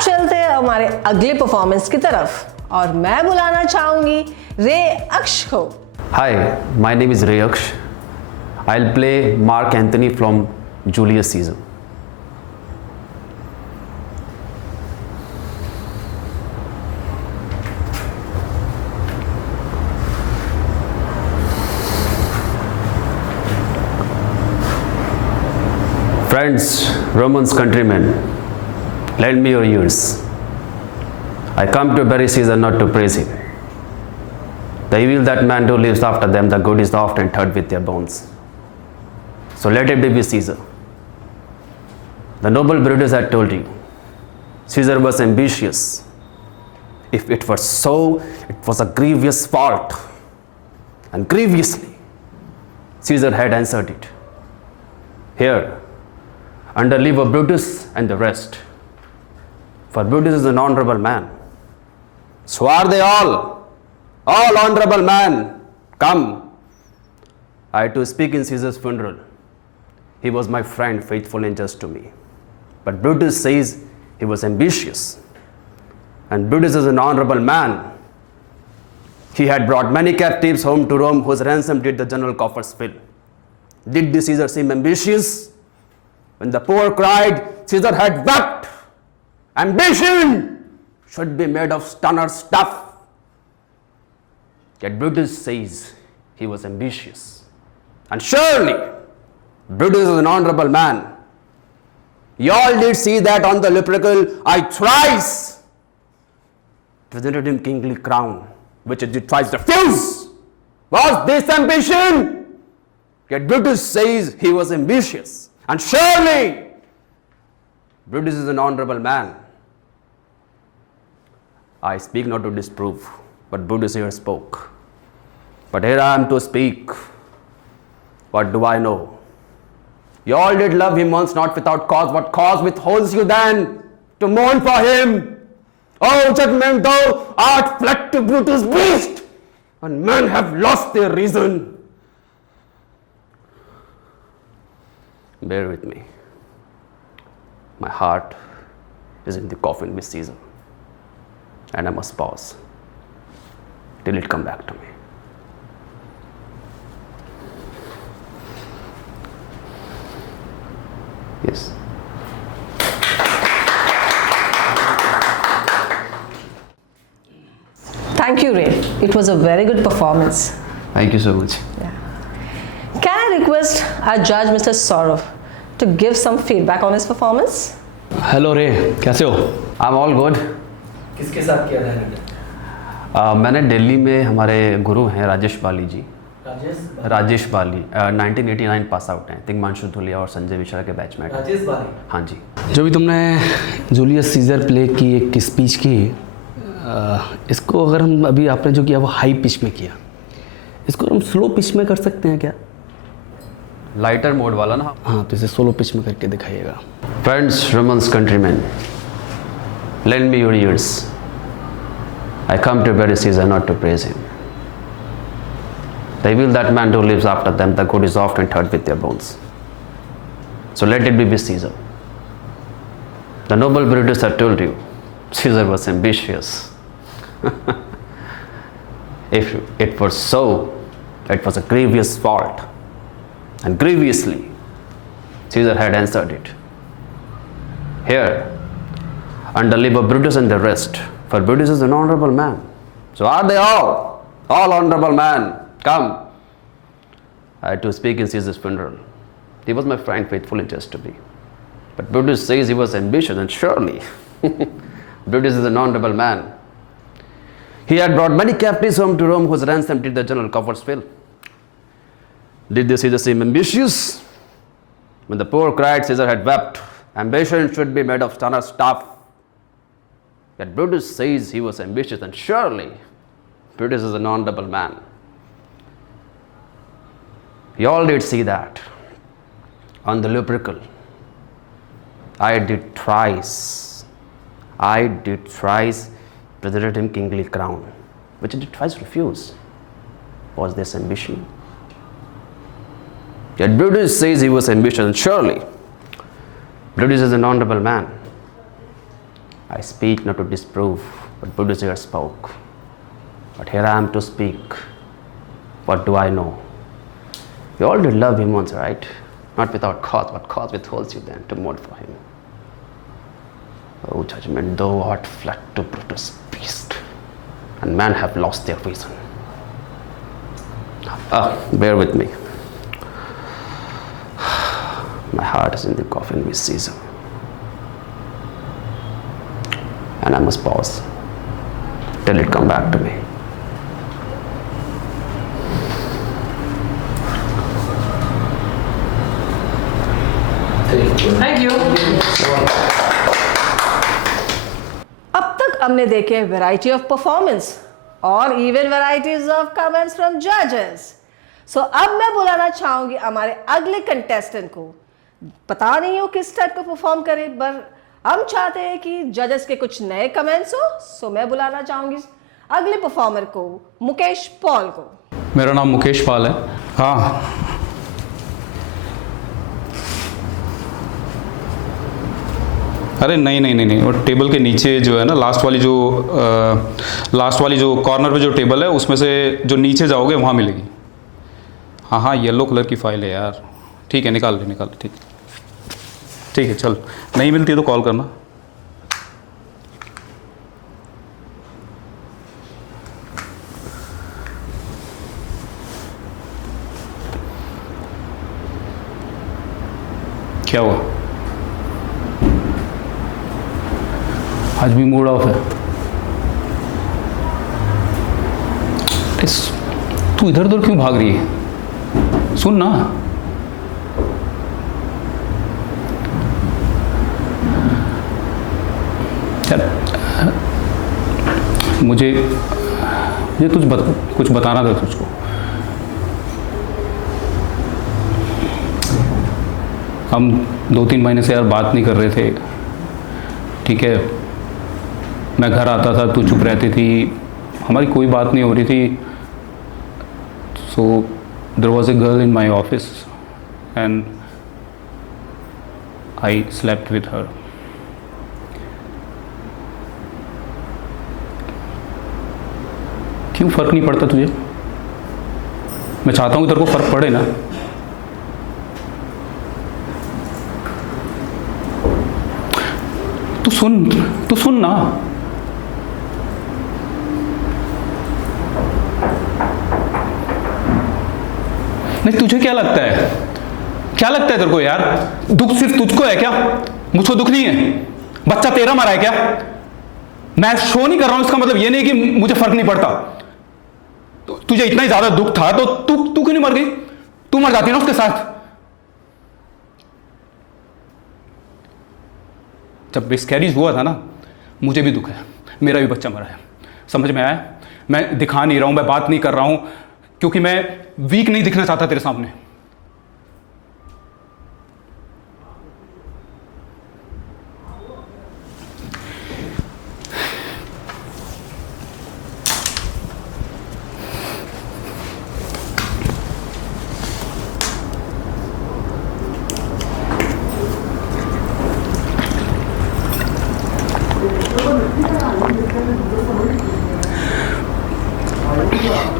चलते हैं हमारे अगले परफॉर्मेंस की तरफ और मैं बुलाना चाहूंगी रे अक्ष को। Hi, my name is Ray Aksh. I'll play Mark Antony from Julius Caesar. Friends, Romans, countrymen, lend me your ears. I come to bury Caesar, not to praise him. The evil that man do lives after them, the good is oft interred with their bones. So let it be Caesar. The noble Brutus had told you, Caesar was ambitious. If it were so, it was a grievous fault. And grievously, Caesar had answered it. Here, under leave of Brutus and the rest. For Brutus is an honorable man. So are they all honorable man. Come. I had to speak in Caesar's funeral. He was my friend, faithful and just to me. But Brutus says he was ambitious. And Brutus is an honorable man. He had brought many captives home to Rome, whose ransom did the general coffers fill. Did the Caesar seem ambitious? When the poor cried, Caesar had wept. Ambition should be made of sterner stuff. Yet Brutus says he was ambitious. And surely, Brutus is an honorable man. Y'all did see that on the Lupercal I thrice presented him kingly crown, which it did twice refuse. Was this ambition? Yet Brutus says he was ambitious. And surely, Brutus is an honorable man. I speak not to disprove, but Brutus here spoke. But here I am to speak. What do I know? You all did love him once, not without cause. What cause withholds you then to mourn for him? Oh, judgment, thou art fled to Brutus' beast, and men have lost their reason. Bear with me. My heart is in the coffin with Caesar, and I must pause till it come back to me. Yes. Thank you, Ray. It was a very good performance. Thank you so much. Can I request our judge, Mr. Saurav, to give some feedback on his performance? Hello रे, कैसे हो? I'm all good. किसके साथ किया था? मैंने दिल्ली में हमारे गुरु हैं राजेश बाली जी। राजेश बाली 1989 पास आउट हैं। तिग्मांशु धुलिया और संजय मिश्रा के बैचमेट। राजेश बाली? हाँ जी। जो भी तुमने जूलियस सीजर प्ले की एक स्पीच की, इसको अगर हम अभी आपने जो किया वो हाई पिच में किया, इसको हम स्लो पिच में कर सकते हैं क्या? लाइटर मोड वाला ना? हाँ, तो इसे स्लो पिच में करके दिखाइएगा। Friends, Romans, countrymen, lend me your ears. I come to bury Caesar, not to praise him. The evil that man do lives after them, the good is oft interred with their bones. So let it be Caesar. The noble Brutus had told you, Caesar was ambitious. If it were so, it was a grievous fault. And grievously, Caesar had answered it. Here, under leave of Brutus and the rest, for Brutus is an honorable man. So are they all honorable man. Come. I had to speak in Caesar's funeral. He was my friend, faithful and just to be. But Brutus says he was ambitious, and surely Brutus is an honorable man. He had brought many captives home to Rome, whose ransom did the general coffers fill. Did the Caesar seem ambitious? When the poor cried, Caesar had wept. Ambition should be made of sterner stuff. Yet Brutus says he was ambitious, and surely Brutus is an honorable man. You all did see that on the Lupercal. I did thrice presented him kingly crown, which he did twice refuse. Was this ambition? Yet Brutus says he was ambitious, and surely Brutus is an honorable man. I speak not to disprove what Buddhist spoke. But here I am to speak. What do I know? You already love him once, right? Not without cause, but cause withholds you then to mourn for him. Oh, judgment, thou art fled to Brutus' beast, and men have lost their reason. Bear with me. My heart is in the coffin with Caesar. And I must pause till it come back to me. Thank you. अब तक हमने देखे variety of performance और even varieties of comments from जजेस. सो अब मैं बुलाना चाहूंगी हमारे अगले कंटेस्टेंट को. पता नहीं हो किस टाइप का परफॉर्म करे, पर हम चाहते हैं कि जजेस के कुछ नए कमेंट्स हो. सो मैं बुलाना चाहूंगी अगले परफॉर्मर को, मुकेश पॉल को. मेरा नाम मुकेश पाल है. हाँ, अरे नहीं, वो टेबल के नीचे जो है ना, लास्ट वाली जो कॉर्नर पे जो टेबल है उसमें से जो नीचे जाओगे वहाँ मिलेगी. हाँ, येलो कलर की फाइल है यार. ठीक है, निकाल ले. ठीक है, चल. नहीं मिलती तो कॉल करना. क्या हुआ? आज भी मूड ऑफ है. तू इधर उधर क्यों भाग रही है? सुन ना. चल, मुझे कुछ बताना था तुझको. हम 2-3 महीने से यार बात नहीं कर रहे थे. ठीक है, मैं घर आता था, तू चुप रहती थी, हमारी कोई बात नहीं हो रही थी. So there was a girl in my office and I slept with her. क्यों फ़र्क नहीं पड़ता तुझे? मैं चाहता हूँ तेरे को फ़र्क पड़े ना. तू सुन ना. नहीं, तुझे क्या लगता है तेरे को यार? दुख सिर्फ तुझको है क्या? मुझको दुख नहीं है? बच्चा तेरा मरा है क्या? मैं शो नहीं कर रहा हूं, इसका मतलब ये नहीं कि मुझे फर्क नहीं पड़ता. तुझे इतना ही ज्यादा दुख था तो तू क्यों नहीं मर गई? तू मर जाती ना उसके साथ. जब मिसकैरेज हुआ था ना, मुझे भी दुख है. मेरा भी बच्चा मरा है. समझ में आया? मैं दिखा नहीं रहा हूं, मैं बात नहीं कर रहा हूं, क्योंकि मैं वीक नहीं दिखना चाहता तेरे सामने.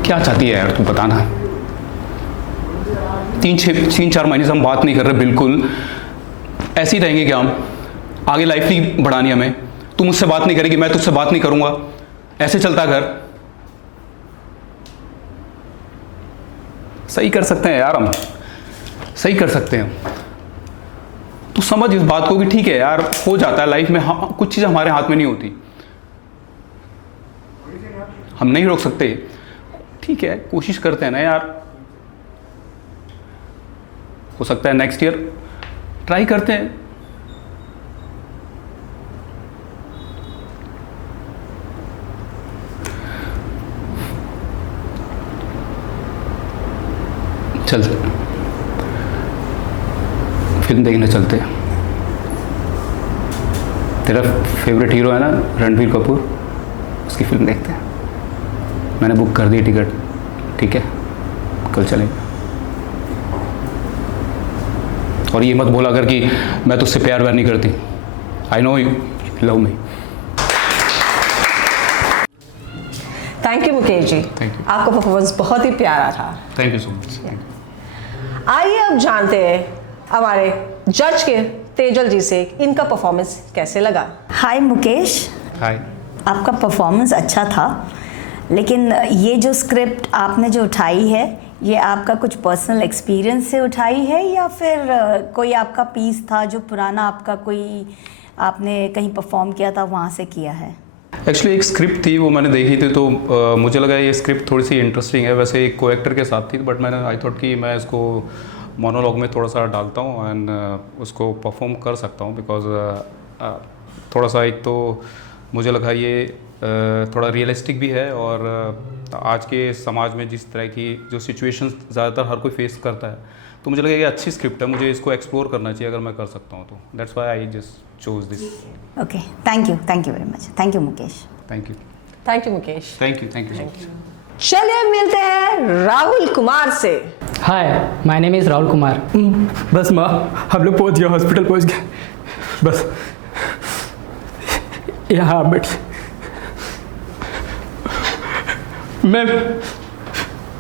क्या चाहती है यार, तू बताना. 3-4 महीने से हम बात नहीं कर रहे. बिल्कुल ऐसे ही रहेंगे क्या हम? आगे लाइफ नहीं बढ़ानी हमें? तू मुझसे बात नहीं करेगी, मैं तुझसे बात नहीं करूंगा. ऐसे चलता घर? सही कर सकते हैं यार, हम सही कर सकते हैं. तू समझ इस बात को कि ठीक है यार, हो जाता है लाइफ में. हाँ, कुछ चीज़ें हमारे हाथ में नहीं होती, हम नहीं रोक सकते. ठीक है, कोशिश करते हैं ना यार. हो सकता है नेक्स्ट ईयर ट्राई करते हैं. चल, फिल्म देखने चलते हैं. तेरा फेवरेट हीरो है ना रणबीर कपूर, उसकी फिल्म देखते हैं. मैंने बुक कर दी टिकट. ठीक है, कल चलेंगे. और ये मत बोला कर कि मैं तुझसे प्यार व्यार नहीं करती. I know you love me. Mukesh ji, Thank you. आपका परफॉर्मेंस बहुत ही प्यारा था। Thank you so much. आइए अब जानते हैं हमारे जज के तेजल जी से इनका परफॉर्मेंस कैसे लगा। हाय मुकेश, हाय। आपका परफॉर्मेंस अच्छा था, लेकिन ये जो स्क्रिप्ट आपने जो उठाई है, ये आपका कुछ पर्सनल एक्सपीरियंस से उठाई है या फिर कोई आपका पीस था जो पुराना आपका कोई आपने कहीं परफॉर्म किया था वहाँ से किया है? एक्चुअली एक स्क्रिप्ट थी, वो मैंने देखी थी, तो मुझे लगा ये स्क्रिप्ट थोड़ी सी इंटरेस्टिंग है। वैसे एक को एक्टर के साथ थी, बट मैंने आई थॉट कि मैं इसको मोनोलॉग में थोड़ा सा डालता हूँ एंड उसको परफॉर्म कर सकता हूँ, बिकॉज थोड़ा सा एक तो मुझे लगा ये थोड़ा रियलिस्टिक भी है, और आज के समाज में जिस तरह की जो सिचुएशंस ज़्यादातर हर कोई फेस करता है, तो मुझे लगा ये अच्छी स्क्रिप्ट है, मुझे इसको एक्सप्लोर करना चाहिए अगर मैं कर सकता हूँ तो। That's why I just chose this. Okay, thank you very much. Thank you Mukesh. Thank you. Thank you Mukesh. Thank you so much. चलिए मिलते हैं राहुल कुमार से। Hi, my name is Rahul Kumar. बस माँ, हम लोग पहुँच गए, हॉस्पिटल पहुँच गए। बस यहाँ बैठ।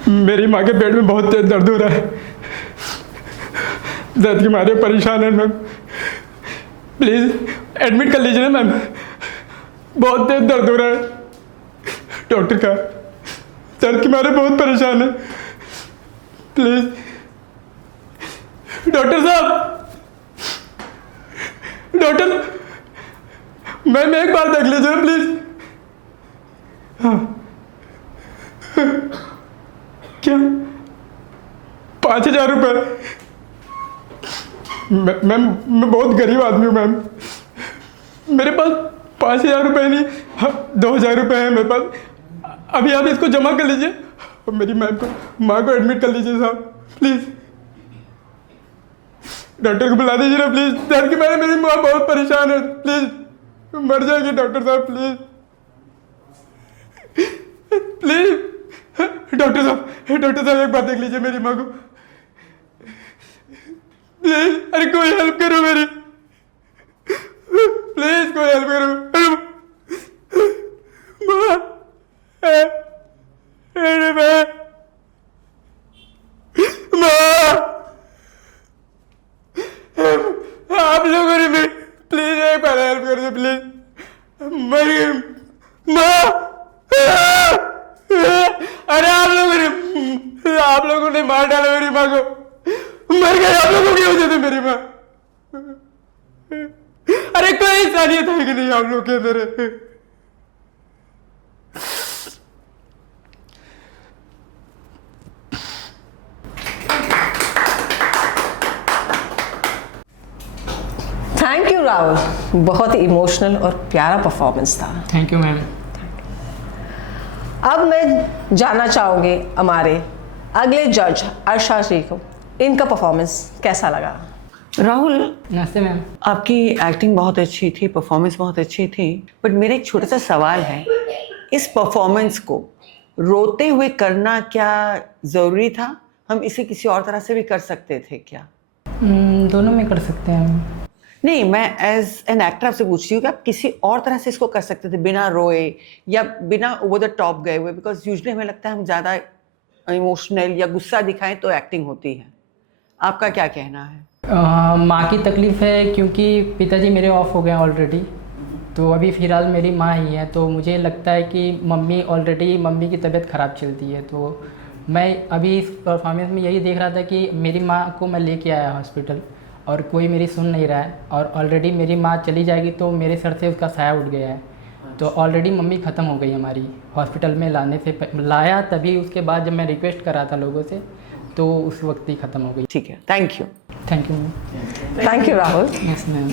मेरी माँ के पेट में बहुत तेज दर्द हो रहा है, दर्द के मारे परेशान है मैम। प्लीज़ एडमिट कर लीजिए ना मैम, बहुत तेज दर्द हो रहा है। डॉक्टर का दर्द के मारे बहुत परेशान है, प्लीज़ डॉक्टर साहब। डॉक्टर मैम एक बार देख लीजिए प्लीज़। हाँ क्या 5,000 रुपये? मैम मैं बहुत गरीब आदमी हूँ मैम, मेरे पास 5,000 रुपये नहीं, 2,000 रुपये हैं मेरे पास। अभी आप इसको जमा कर लीजिए और मेरी माँ को एडमिट कर लीजिए साहब, प्लीज़। डॉक्टर को बुला दीजिए ना प्लीज़, दर्द के मारे मेरी माँ बहुत परेशान है, प्लीज़ मर जाएगी डॉक्टर साहब, प्लीज़ प्लीज़। डॉक्टर साहब एक बार देख लीजिए मेरी माँ को, प्लीज। अरे कोई हेल्प करो मेरी, प्लीज कोई हेल्प करो। माँ, अरे माँ, आप लोगों ने भी प्लीज एक बार हेल्प कर दो प्लीज। मर माँ, अरे आप लोगों ने मार डाला मेरी माँ को, मर गए आप लोगों की वजह से मेरी माँ। अरे कोई इंसानियत है कि नहीं आप लोग के अंदर? थैंक यू राहुल, बहुत ही इमोशनल और प्यारा परफॉर्मेंस था। Thank you ma'am. अब मैं जानना चाहूँगी हमारे अगले जज अर्षा जी को, इनका परफॉर्मेंस कैसा लगा। राहुल, नमस्ते मैम। आपकी एक्टिंग बहुत अच्छी थी, परफॉर्मेंस बहुत अच्छी थी, बट मेरा एक छोटा सा सवाल है, इस परफॉर्मेंस को रोते हुए करना क्या ज़रूरी था? हम इसे किसी और तरह से भी कर सकते थे क्या? दोनों में कर सकते हैं। नहीं, मैं एज एन एक्टर आपसे पूछ रही हूँ कि आप किसी और तरह से इसको कर सकते थे, बिना रोए या बिना ओवर द टॉप गए हुए? बिकॉज यूजुअली हमें लगता है हम ज़्यादा इमोशनल या गुस्सा दिखाएं तो एक्टिंग होती है। आपका क्या कहना है? माँ की तकलीफ़ है क्योंकि पिताजी मेरे ऑफ हो गए ऑलरेडी, तो अभी फ़िलहाल मेरी माँ ही है, तो मुझे लगता है कि मम्मी की तबीयत ख़राब चलती है, तो मैं अभी इस परफॉर्मेंस में यही देख रहा था कि मेरी माँ को मैं लेके आया हॉस्पिटल और कोई मेरी सुन नहीं रहा है, और ऑलरेडी मेरी माँ चली जाएगी तो मेरे सर से उसका साया उठ गया है, तो ऑलरेडी मम्मी ख़त्म हो गई हमारी। हॉस्पिटल में लाया तभी, उसके बाद जब मैं रिक्वेस्ट कर रहा था लोगों से तो उस वक्त ही ख़त्म हो गई। ठीक है, thank you. Thank you ma'am. Thank you Rahul. Yes ma'am.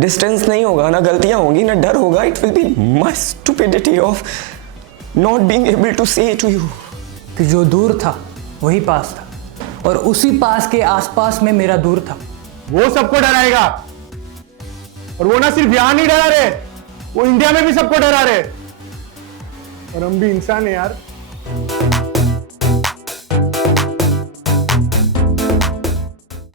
Distance नहीं होगा ना, गलतियां होंगी ना, डर होगा। It will be my stupidity of not being able to say to you कि जो दूर था वही पास था, और उसी पास के आसपास में मेरा दूर था। वो सबको डराएगा, और वो ना सिर्फ यहां नहीं डरा रहे, वो इंडिया में भी सबको डरा रहे। और हम भी इंसान है यार,